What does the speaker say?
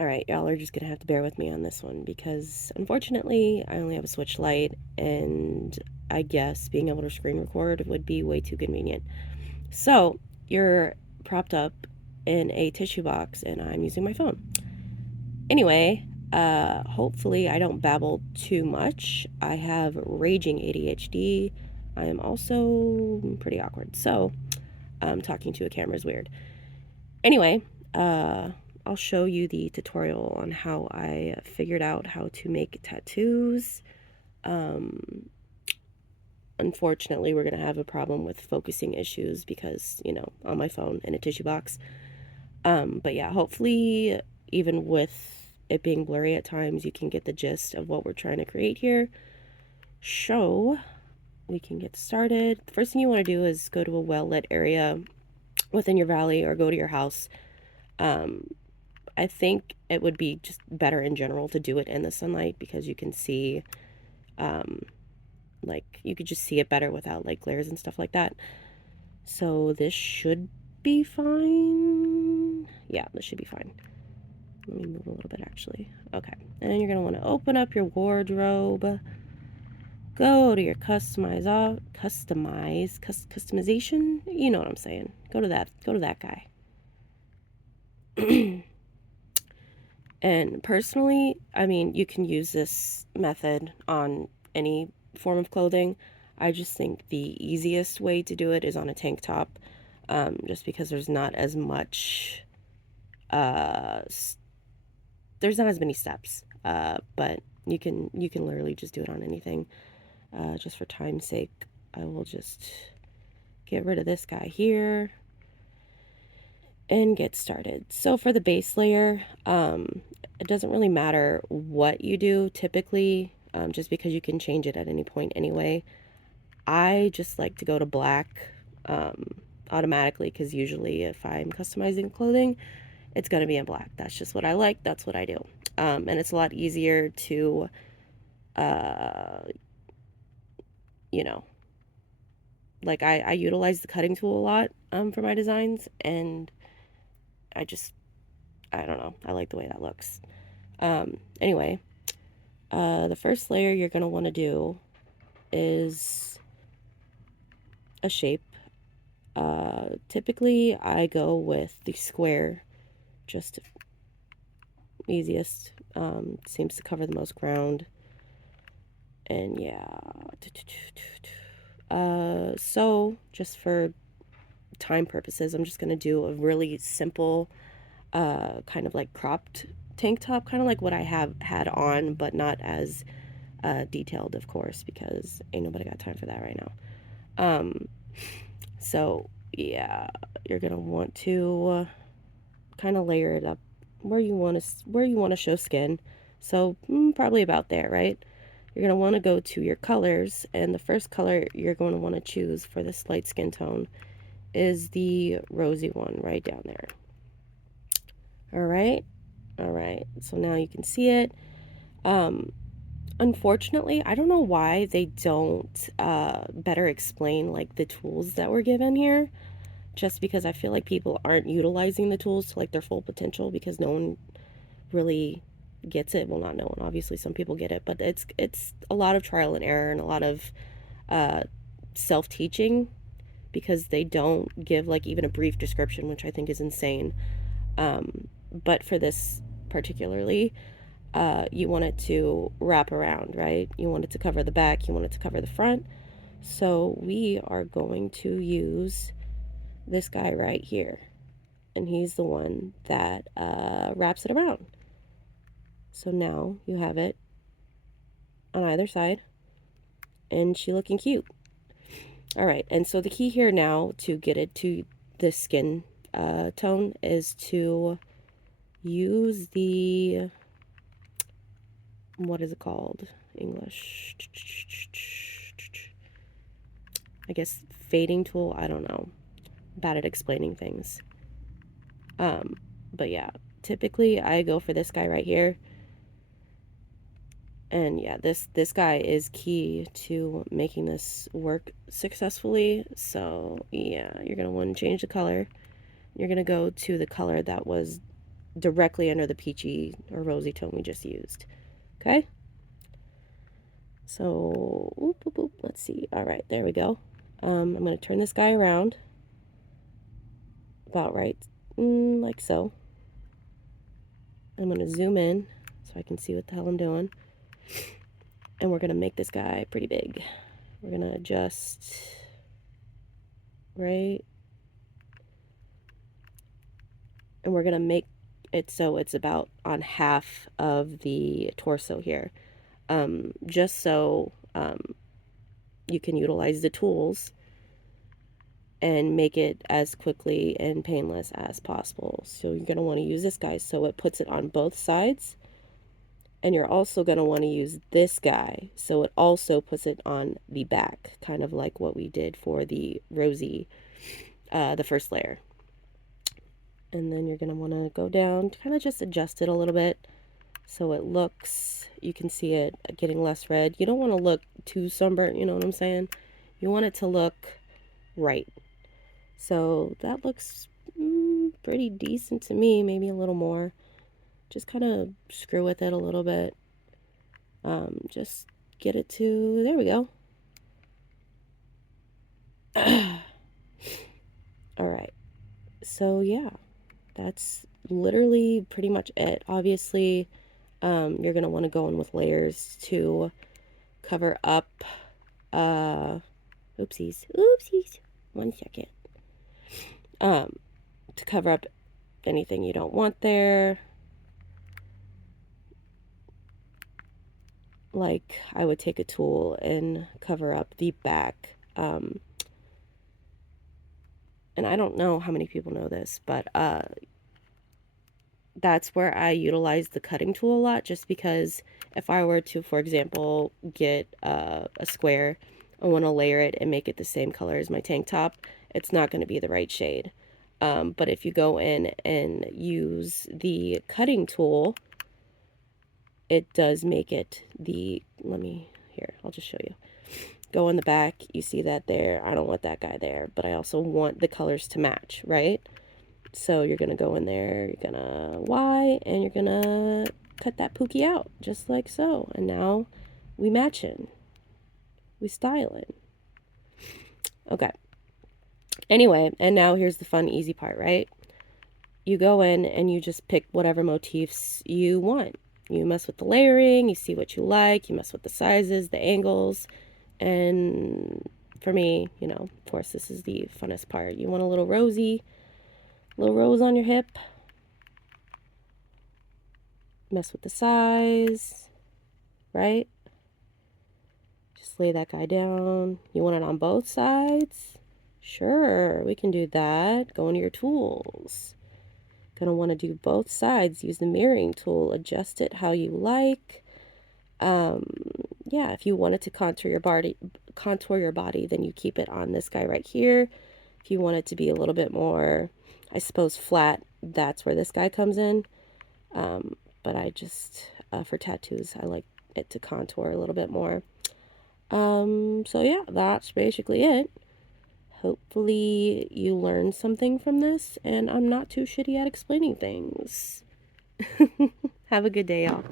Alright, y'all are just gonna have to bear with me on this one because unfortunately I only have a Switch Lite, and I guess being able to screen record would be way too convenient. So you're propped up in a tissue box and I'm using my phone. Anyway, hopefully I don't babble too much. I have raging ADHD. I am also pretty awkward, so talking to a camera is weird. Anyway, I'll show you the tutorial on how I figured out how to make tattoos. Unfortunately, we're going to have a problem with focusing issues because, you know, on my phone in a tissue box. But yeah, hopefully, even with it being blurry at times, you can get the gist of what we're trying to create here. So we can get started. The first thing you want to do is go to a well-lit area within your valley or go to your house. I think it would be just better in general to do it in the sunlight because you can see, like, you could just see it better without light glares and stuff like that. So this should be fine. Yeah, this should be fine. Let me move a little bit actually. Okay, and then you're gonna want to open up your wardrobe. Go to your customization. You know what I'm saying. Go to that guy. And personally, I mean, you can use this method on any form of clothing. I just think the easiest way to do it is on a tank top, just because there's not as much, there's not as many steps. But you can literally just do it on anything. Just for time's sake, I will just get rid of this guy here and get started. So for the base layer, it doesn't really matter what you do typically, just because you can change it at any point anyway. I just like to go to black automatically because usually if I'm customizing clothing, it's going to be in black. That's just what I like. That's what I do. And it's a lot easier to, you know, like I utilize the cutting tool a lot for my designs, and I don't know. I like the way that looks. Anyway, the first layer you're going to want to do is a shape. Typically, I go with the square, just easiest. Seems to cover the most ground. And yeah. So, just for time purposes, I'm just going to do a really simple, kind of like cropped tank top, kind of like what I have had on, but not as detailed, of course, because ain't nobody got time for that right now. So yeah, you're gonna want to kind of layer it up where you want to show skin. So probably about there, right? You're gonna want to go to your colors, and the first color you're going to want to choose for this light skin tone is the rosy one right down there. All right. So now you can see it. Unfortunately, I don't know why they don't better explain like the tools that we're given here, just because I feel like people aren't utilizing the tools to like their full potential because no one really gets it. Well, not no one, obviously some people get it, but it's a lot of trial and error and a lot of self-teaching because they don't give like even a brief description, which I think is insane. But for this particularly, you want it to wrap around, right? You want it to cover the back, you want it to cover the front. So we are going to use this guy right here, and he's the one that wraps it around. So now you have it on either side, and she looking cute. All right, and so the key here now to get it to the skin tone is to use the, what is it called? English. I guess fading tool. I don't know. I'm bad at explaining things. But yeah, typically I go for this guy right here. And yeah, this guy is key to making this work successfully. So yeah, you're gonna want to change the color. You're gonna go to the color that was directly under the peachy or rosy tone we just used. Okay? So, oop, oop, oop, let's see. All right, there we go. I'm going to turn this guy around about right, like so. I'm going to zoom in so I can see what the hell I'm doing. And we're going to make this guy pretty big. We're going to adjust right. And we're going to make it so it's about on half of the torso here. Just so you can utilize the tools and make it as quickly and painless as possible. So you're going to want to use this guy so it puts it on both sides. And you're also going to want to use this guy so it also puts it on the back, kind of like what we did for the rosy, the first layer. And then you're going to want to go down, kind of just adjust it a little bit so it looks, you can see it getting less red. You don't want to look too sunburnt, you know what I'm saying? You want it to look right. So that looks pretty decent to me, maybe a little more. Just kind of screw with it a little bit. Just get it to, there we go. All right. So yeah, that's literally pretty much it. Obviously, you're going to want to go in with layers to cover up, oopsies, 1 second. To cover up anything you don't want there. Like I would take a tool and cover up the back. And I don't know how many people know this, but that's where I utilize the cutting tool a lot, just because if I were to, for example, get a square, I want to layer it and make it the same color as my tank top, it's not going to be the right shade. But if you go in and use the cutting tool, it does make it here, I'll just show you. Go in the back, you see that there, I don't want that guy there, but I also want the colors to match, right? So you're going to go in there, you're going to Y, and you're going to cut that pookie out, just like so. And now we matching. We styling. Okay. Anyway, and now here's the fun, easy part, right? You go in and you just pick whatever motifs you want. You mess with the layering, you see what you like, you mess with the sizes, the angles, and for me, you know, of course, this is the funnest part. You want a little rosy, little rose on your hip. Mess with the size, right? Just lay that guy down. You want it on both sides? Sure, we can do that. Go into your tools. Gonna want to do both sides. Use the mirroring tool. Adjust it how you like. Yeah, if you wanted to contour your body, then you keep it on this guy right here. If you want it to be a little bit more, I suppose, flat, that's where this guy comes in. But I just, for tattoos, I like it to contour a little bit more. So yeah, that's basically it. Hopefully you learned something from this, and I'm not too shitty at explaining things. Have a good day, y'all.